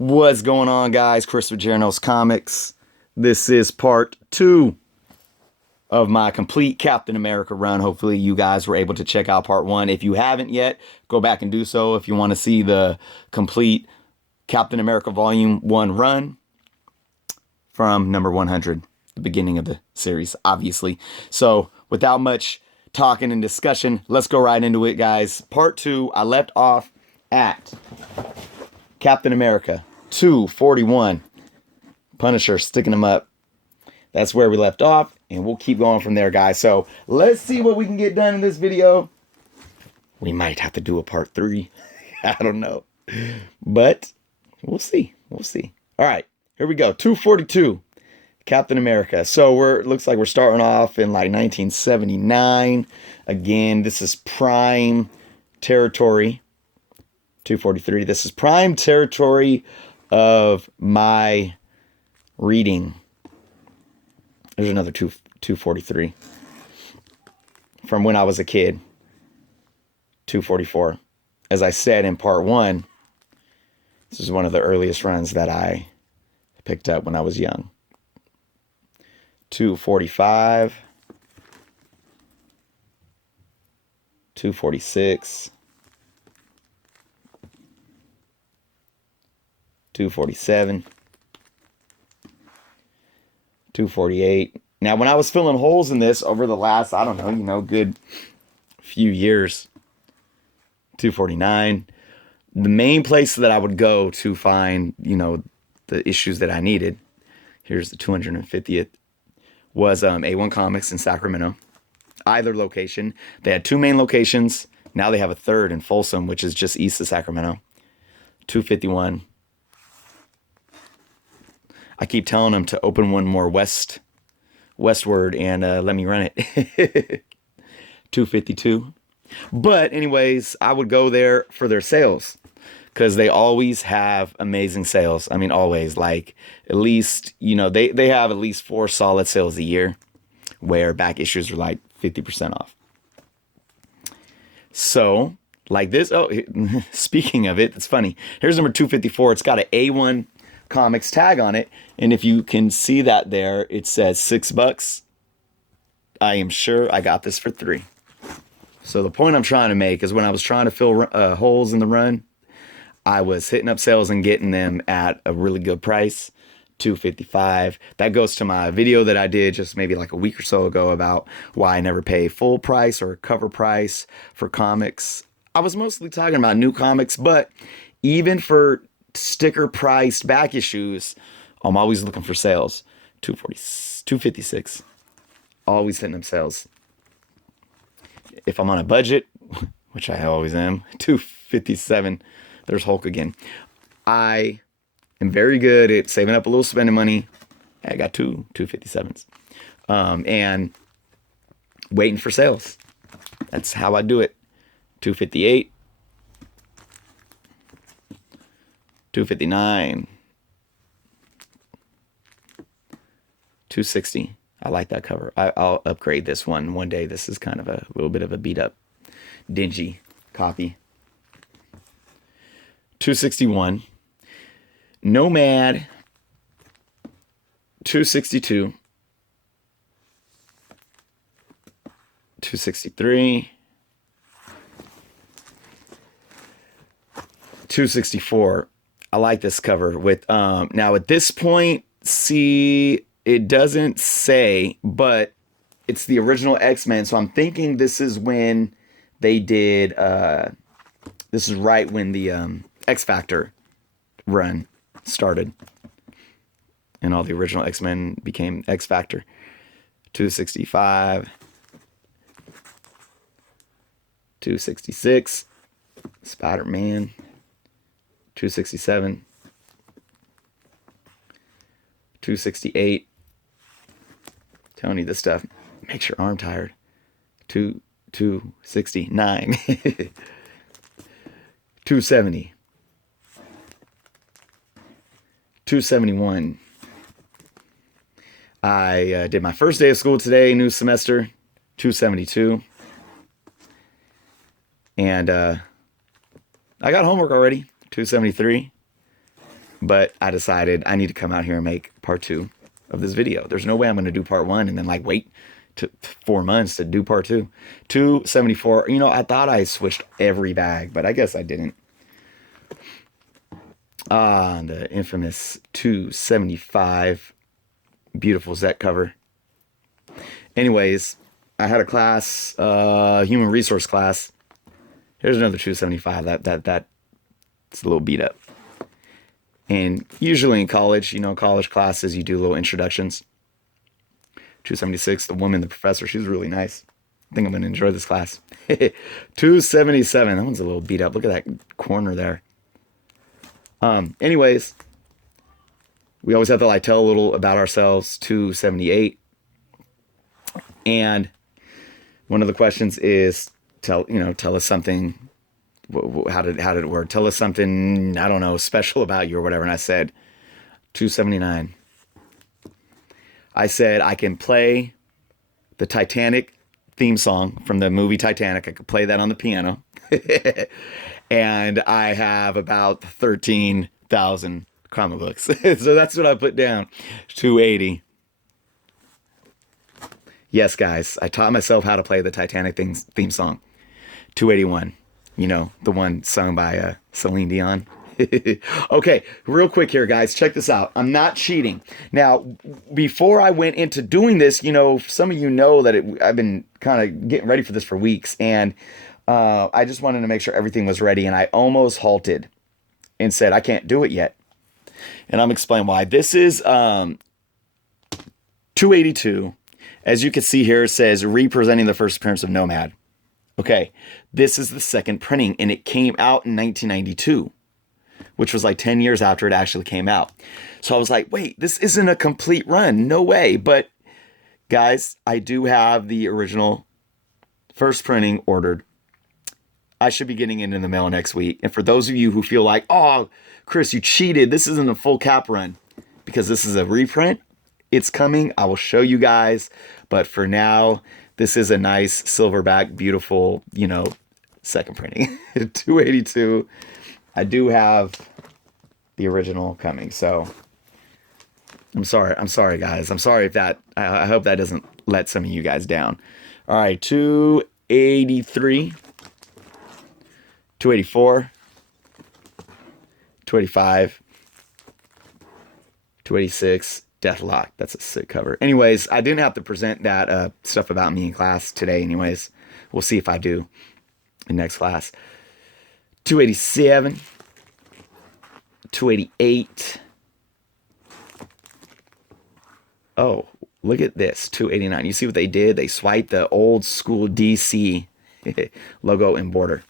What's going on, guys? Chris with Jeranos Comics. This is part 2 of my complete Captain America run. Hopefully you guys were able to check out part 1. If you haven't yet, go back and do so if you want to see the complete Captain America Volume 1 run from number 100, the beginning of the series, obviously. So without much talking and discussion, let's go right into it, guys. Part 2, I left off at Captain America 241. Punisher sticking him up. That's where we left off, and we'll keep going from there, guys. So let's see what we can get done in this video. We might have to do a part 3. I don't know. But we'll see. We'll see. All right, here we go. 242. Captain America. So looks like we're starting off in like 1979. Again, this is prime territory. 243. This is prime territory of my reading. There's another 243 from when I was a kid. 244. As I said in part 1, this is one of the earliest runs that I picked up when I was young. 245. 246. 247. 248. Now, when I was filling holes in this over the last, I don't know, good few years, 249, the main place that I would go to find, the issues that I needed, here's the 250th, was A1 Comics in Sacramento. Either location. They had 2 main locations. Now they have a third in Folsom, which is just east of Sacramento. 251. I keep telling them to open one more westward and let me run it. 252. But anyways, I would go there for their sales because they always have amazing sales. I mean, always. Like, at least, they have at least 4 solid sales a year where back issues are like 50% off. So, like this. Oh, speaking of it, it's funny. Here's number 254. It's got an A1 Comics tag on it, and if you can see that there, it says $6. I am sure I got this for $3. So the point I'm trying to make is when I was trying to fill holes in the run, I was hitting up sales and getting them at a really good price. $2.55. That goes to my video that I did just maybe like a week or so ago about why I never pay full price or cover price for comics. I was mostly talking about new comics, but even for sticker priced back issues, I'm always looking for sales. 256. Always hitting them sales. If I'm on a budget, which I always am, 257. There's Hulk again. I am very good at saving up a little spending money. I got 257s. And waiting for sales. That's how I do it. 258. 259. 260. I like that cover. I'll upgrade this one day. This is kind of a little bit of a beat up, dingy copy. 261. Nomad. 262. 263. 264. I like this cover with now at this point, see, it doesn't say, but it's the original X-Men, so I'm thinking this is when they did this is right when the X Factor run started and all the original X-Men became X Factor. 265. 266. Spider-Man. 267. 268. Telling you this stuff makes your arm tired. 269. 270. 271. I did my first day of school today, new semester. 272. And I got homework already. 273. But I decided I need to come out here and make part 2 of this video. There's no way I'm going to do part 1 and then like wait to 4 months to do part 2. 274. You know, I thought I switched every bag, but I guess I didn't. The infamous 275. Beautiful Zet cover. Anyways, I had a class, human resource class. Here's another 275. It's a little beat up. And usually in college, you know, college classes, you do little introductions. 276, the woman, the professor, she's really nice. I think I'm going to enjoy this class. 277, that one's a little beat up. Look at that corner there. Anyways, we always have to like tell a little about ourselves. 278. And one of the questions is tell us something. How did it work? Tell us something, I don't know, special about you or whatever. And I said 279. I said I can play the Titanic theme song from the movie Titanic. I could play that on the piano. And I have about 13,000 comic books. So that's what I put down. 280. Yes, guys, I taught myself how to play the Titanic theme song. 281. You know, the one sung by Celine Dion. Okay, real quick here, guys. Check this out. I'm not cheating. Now, before I went into doing this, you know, some of you know that I've been kind of getting ready for this for weeks. And I just wanted to make sure everything was ready. And I almost halted and said, I can't do it yet. And I'm explaining why. This is 282. As you can see here, it says representing the first appearance of Nomad. Okay, this is the second printing, and it came out in 1992, which was like 10 years after it actually came out. So I was like, wait, this isn't a complete run. No way. But guys, I do have the original first printing ordered. I should be getting it in the mail next week. And for those of you who feel like, oh, Chris, you cheated. This isn't a full cap run because this is a reprint. It's coming. I will show you guys. But for now, this is a nice silverback, beautiful, you know, second printing. 282. I do have the original coming. So I'm sorry. I'm sorry, guys. I'm sorry if that, I hope that doesn't let some of you guys down. All right. 283. 284. 285. 286. Deathlock. That's a sick cover. Anyways, I didn't have to present that stuff about me in class today anyways. We'll see if I do in next class. 287. 288. Oh, look at this. 289. You see what they did? They swiped the old school DC logo and border.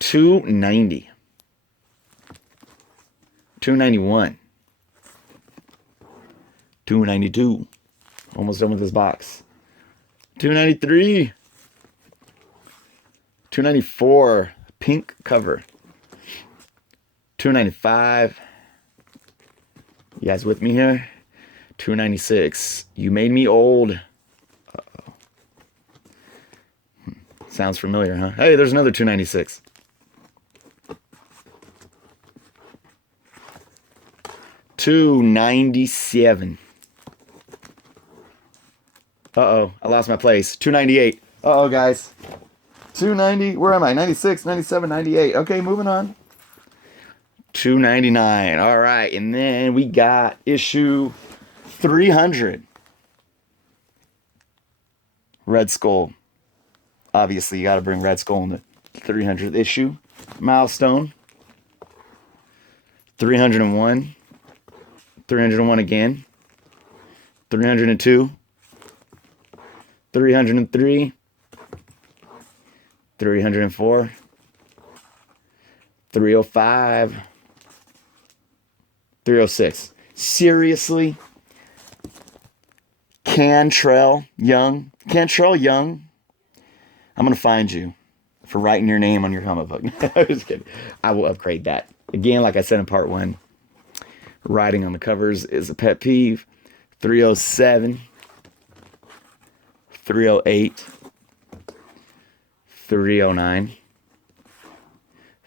290. 291. 292. Almost done with this box. 293. 294. Pink cover. 295. You guys with me here? 296. You made me old. Uh-oh. Sounds familiar, huh? Hey, there's another 296. 297. Uh-oh, I lost my place. 298. Uh-oh, guys. 290. Where am I? 96, 97, 98. Okay, moving on. 299. All right, and then we got issue 300. Red Skull. Obviously, you got to bring Red Skull in the 300th issue. Milestone. 301. 301 again. 302. 303. 304. 305. 306. Seriously? Cantrell Young. Cantrell Young. I'm going to find you for writing your name on your comic book. I'm just kidding. I will upgrade that. Again, like I said in part 1, writing on the covers is a pet peeve. 307. 308. 309.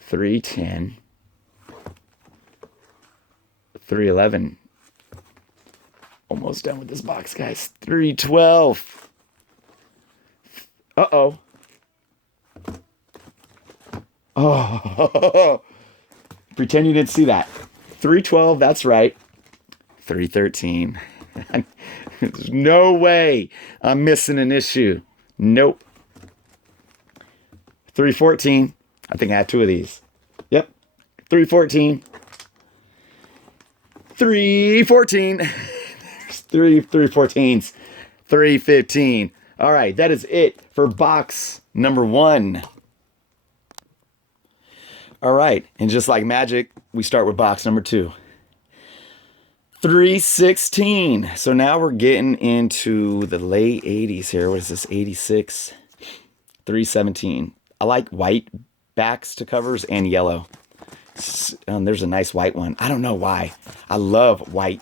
310. 311. Almost done with this box, guys. 312. Uh-oh. Oh. Pretend you didn't see that. 312, that's right. 313. There's no way I'm missing an issue. Nope. 314. I think I had two of these. Yep. 314. 314. There's 314s. 315. All right, that is it for box number 1. All right, and just like magic, we start with box number 2. 316. So now we're getting into the late 80s here. What is this? 86. 317. I like white backs to covers and yellow. There's a nice white one. I don't know why. I love white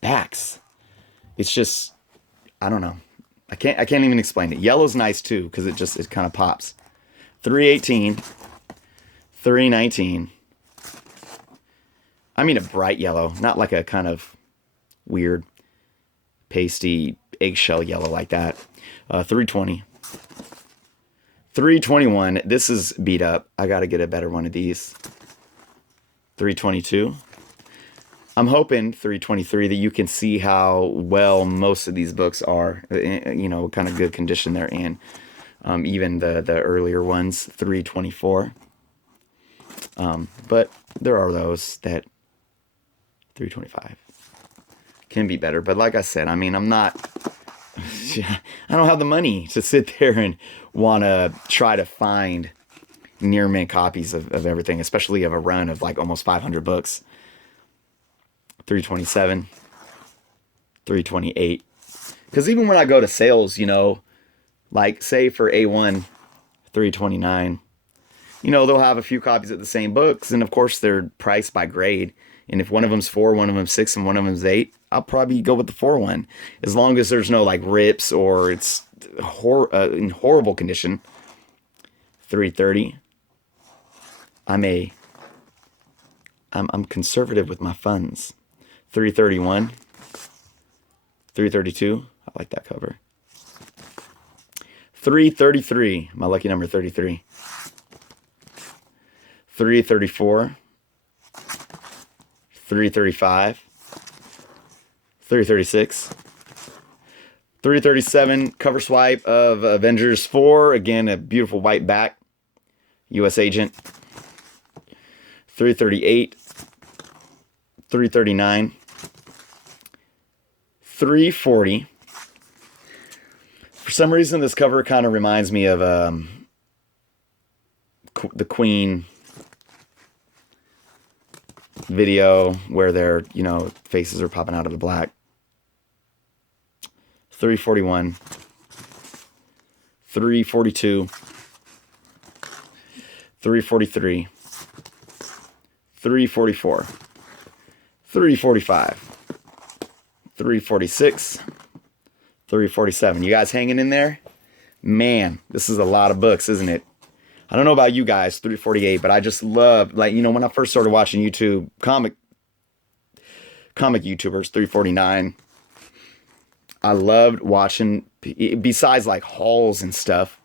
backs. It's just, I don't know. I can't even explain it. Yellow's nice too because it kind of pops. 318. 319. I mean a bright yellow, not like a kind of weird pasty eggshell yellow like that. 320. 321. This is beat up. I got to get a better one of these. 322. I'm hoping 323 that you can see how well most of these books are, what kind of good condition they're in. Even the earlier ones, 324. But there are those that 325 can be better. But like I said, I mean, I don't have the money to sit there and want to try to find near mint copies of everything, especially of a run of like almost 500 books. 327, 328. Because even when I go to sales, like say for A1, 329, they'll have a few copies of the same books. And of course, they're priced by grade. And if one of them's 4, one of them's 6, and one of them's 8, I'll probably go with the 4 one. As long as there's no like rips or it's in horrible condition. 330. I'm conservative with my funds. 331. 332. I like that cover. 333. My lucky number 33. 334. 335. 336. 337. Cover swipe of Avengers 4. Again, a beautiful white back. U.S. Agent. 338. 339. 340. For some reason, this cover kind of reminds me of the Queen video where their, faces are popping out of the black. 341. 342. 343. 344. 345. 346. 347. You guys hanging in there? Man, this is a lot of books, isn't it? I don't know about you guys, 348, but I just love, when I first started watching YouTube, comic YouTubers, 349. I loved watching, besides like hauls and stuff,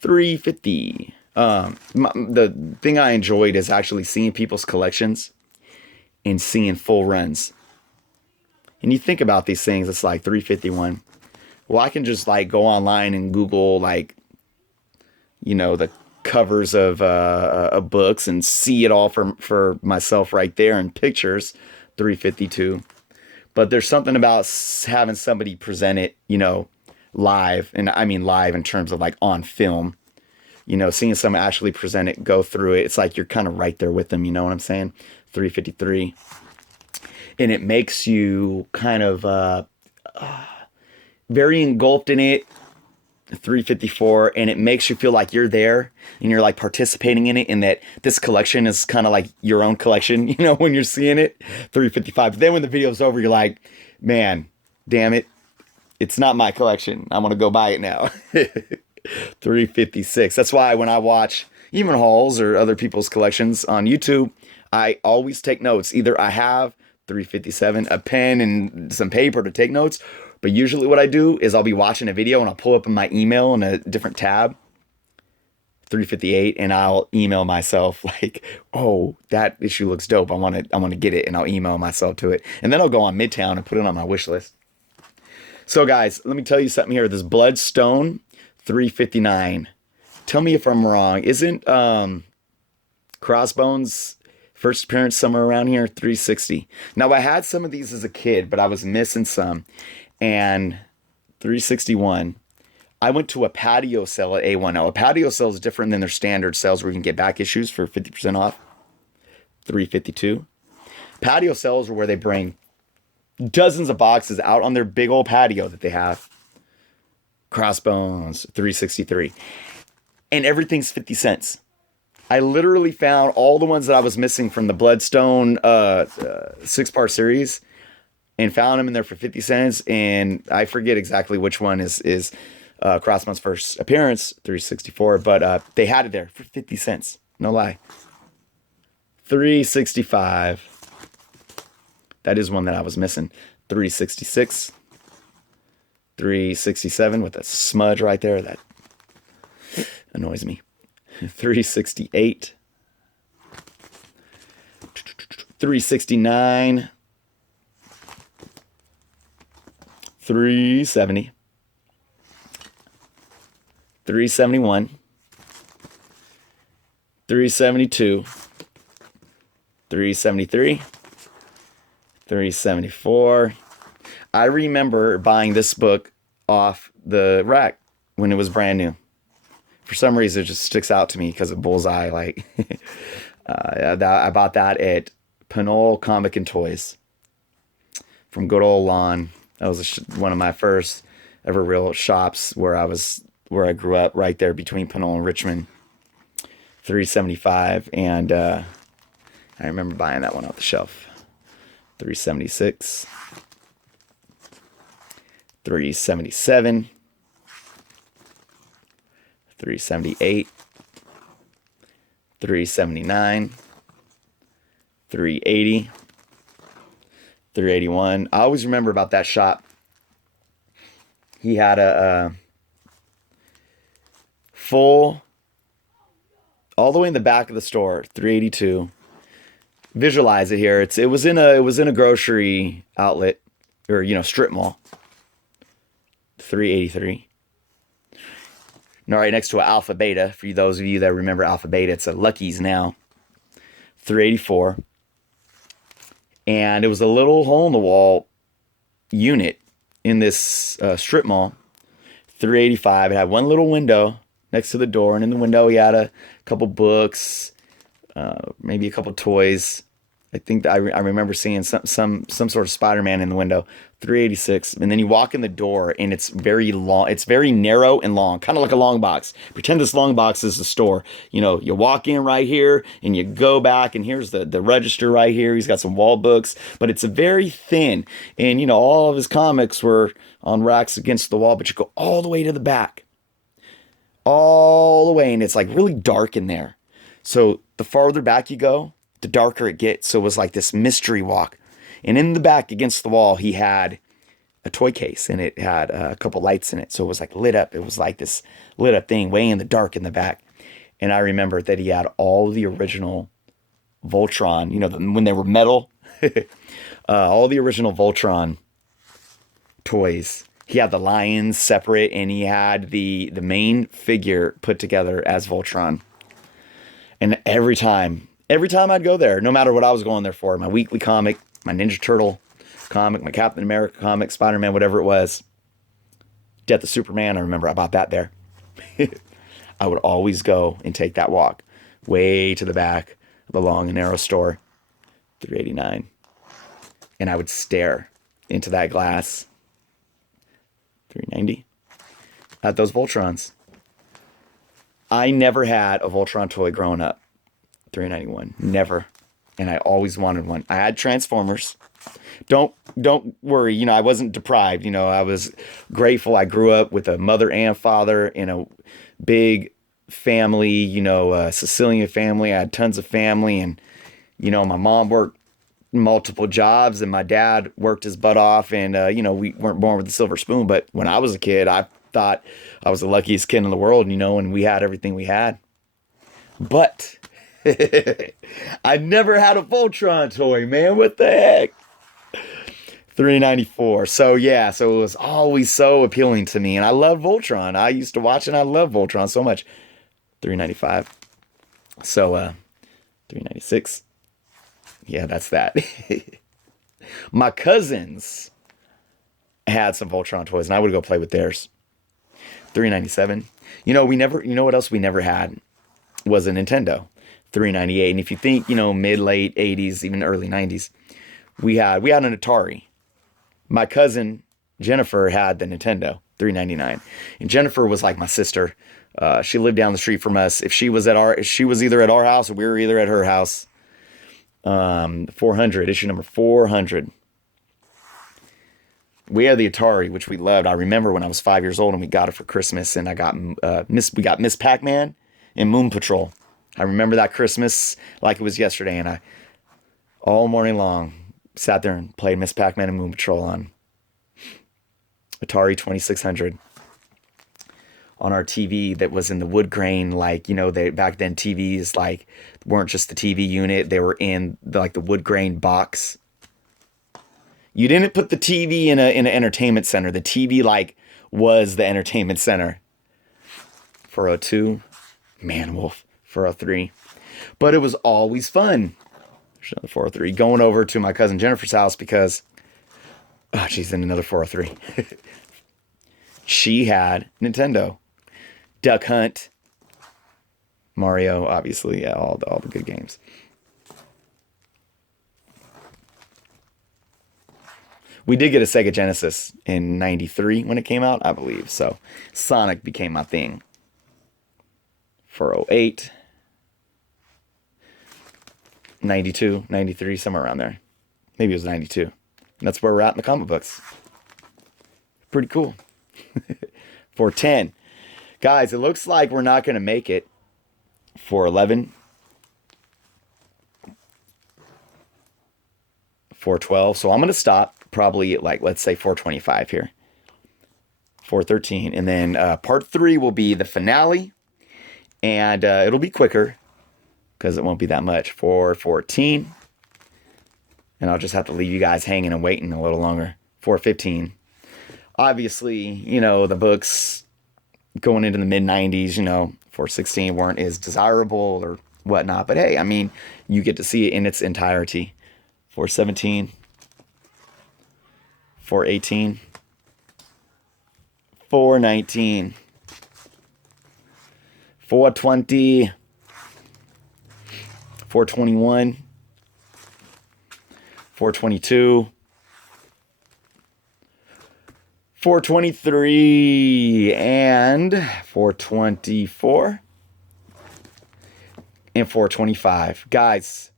350. The thing I enjoyed is actually seeing people's collections and seeing full runs. And you think about these things, it's like 351. Well, I can just like go online and Google the covers of books and see it all for myself right there in pictures. 352. But there's something about having somebody present it, live, and I mean live in terms of like on film. Seeing someone actually present it, go through it, it's like you're kind of right there with them, you know what I'm saying? 353. And it makes you kind of very engulfed in it. 354. And it makes you feel like you're there and you're like participating in it, and that this collection is kind of like your own collection, when you're seeing it. 355. But then when the video's over, you're like, man, damn it, it's not my collection. I'm going to go buy it now. 356. That's why when I watch even hauls or other people's collections on YouTube, I always take notes. Either I have 357, a pen and some paper to take notes. But usually what I do is I'll be watching a video and I'll pull up in my email in a different tab, 358, and I'll email myself like, oh, that issue looks dope. I want to get it, and I'll email myself to it. And then I'll go on Midtown and put it on my wish list. So guys, let me tell you something here. This Bloodstone 359. Tell me if I'm wrong. Isn't Crossbones first appearance somewhere around here? 360. Now I had some of these as a kid, but I was missing some. And 361. I went to a patio sale at A1. Now, a patio sale is different than their standard sales where you can get back issues for 50% off. 352. Patio sales are where they bring dozens of boxes out on their big old patio that they have. Crossbones, 363. And everything's 50 cents. I literally found all the ones that I was missing from the Bloodstone 6-part series and found them in there for 50 cents. And I forget exactly which one is Crossbone's first appearance, 364, but they had it there for 50 cents. No lie. 365. That is one that I was missing. 366. 367 with a smudge right there. That annoys me. 368. 369. 370. 371, 372, 373, 374. I remember buying this book off the rack when it was brand new. For some reason, it just sticks out to me because of Bullseye. Like, I bought that at Pinole Comic and Toys from good old Lon. That was one of my first ever real shops where I grew up, right there between Pinole and Richmond. 375, and I remember buying that one off the shelf. 376, 377, 378, 379, 380, 381. I always remember about that shop. He had a full, all the way in the back of the store, 382. Visualize it here. It was in a grocery outlet, or strip mall. 383. Now, right next to an Alpha Beta, for those of you that remember Alpha Beta, it's a Lucky's now. 384. And it was a little hole in the wall unit in this strip mall. 385. It had one little window next to the door, and in the window he had a couple books, maybe a couple toys. I think that I remember seeing some sort of Spider-Man in the window. 386, and then you walk in the door, and it's very long. It's very narrow and long, kind of like a long box. Pretend this long box is the store. You walk in right here, and you go back, and here's the register right here. He's got some wall books, but it's a very thin, and all of his comics were on racks against the wall. But you go all the way to the back. All the way, and it's like really dark in there. So the farther back you go, the darker it gets. So it was like this mystery walk. And in the back against the wall, he had a toy case, and it had a couple lights in it. So it was like lit up. It was like this lit up thing way in the dark in the back. And I remember that he had all the original Voltron, when they were metal, all the original Voltron toys. He had the lions separate, and he had the main figure put together as Voltron. And every time I'd go there, no matter what I was going there for, my weekly comic, my Ninja Turtle comic, my Captain America comic, Spider-Man, whatever it was, Death of Superman, I remember I bought that there. I would always go and take that walk way to the back of the long and narrow store, 389. And I would stare into that glass, 390, at those Voltrons. I never had a Voltron toy growing up. 391. Never. And I always wanted one. I had Transformers. Don't worry, I wasn't deprived. I was grateful. I grew up with a mother and father in a big family, a Sicilian family. I had tons of family, and my mom worked multiple jobs, and my dad worked his butt off, and we weren't born with a silver spoon. But when I was a kid, I thought I was the luckiest kid in the world, and we had everything we had. But I never had a Voltron toy, man. What the heck? 394. So yeah, so it was always so appealing to me, and I love Voltron. I used to watch and I love Voltron so much. 395. So 396. Yeah, that's that. My cousins had some Voltron toys, and I would go play with theirs. 397. We never. What else we never had was a Nintendo. 398. And if you think, mid late 80s, even early 90s, we had an Atari. My cousin Jennifer had the Nintendo. 399. And Jennifer was like my sister. She lived down the street from us. If she was either at our house or we were either at her house. 400, issue number 400. We had the Atari, which we loved. I remember when I was 5 years old and we got it for Christmas, and we got Miss Pac-Man and Moon Patrol. I remember that Christmas like it was yesterday, and I all morning long sat there and played Miss Pac-Man and Moon Patrol on Atari 2600 on our TV that was in the wood grain. Back then TVs weren't just the TV unit, they were in the wood grain box. You didn't put the TV in an entertainment center. The TV was the entertainment center. 402, Man Wolf. 403. But it was always fun. There's another 403. Going over to my cousin Jennifer's house because she's in another 403. She had Nintendo. Duck Hunt. Mario, obviously, yeah, all the good games. We did get a Sega Genesis in 93 when it came out, I believe. So Sonic became my thing. 408. 92, 93, somewhere around there. Maybe it was 92. And that's where we're at in the comic books. Pretty cool. 410. Guys, it looks like we're not going to make it. 411. 412. So I'm going to stop probably at let's say 425 here. 413. And then part 3 will be the finale. And it'll be quicker because it won't be that much. 414. And I'll just have to leave you guys hanging and waiting a little longer. 415. Obviously, the books going into the mid-90s, 416 weren't as desirable or whatnot. But hey, I mean, you get to see it in its entirety. 417. 418. 419. 420. 421. 422. 423 and 424 and 425. Guys,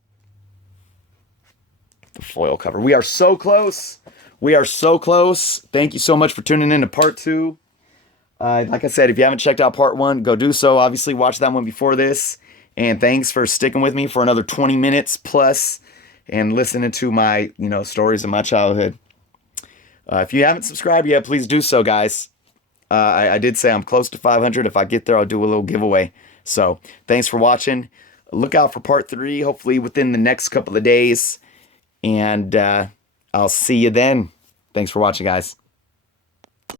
the foil cover. We are so close. We are so close. Thank you so much for tuning in to part 2. Like I said, if you haven't checked out part 1, go do so. Obviously, watch that one before this. And thanks for sticking with me for another 20 minutes plus and listening to my, stories of my childhood. If you haven't subscribed yet, please do so, guys. I did say I'm close to 500. If I get there, I'll do a little giveaway. So thanks for watching. Look out for part 3, hopefully within the next couple of days. And I'll see you then. Thanks for watching, guys.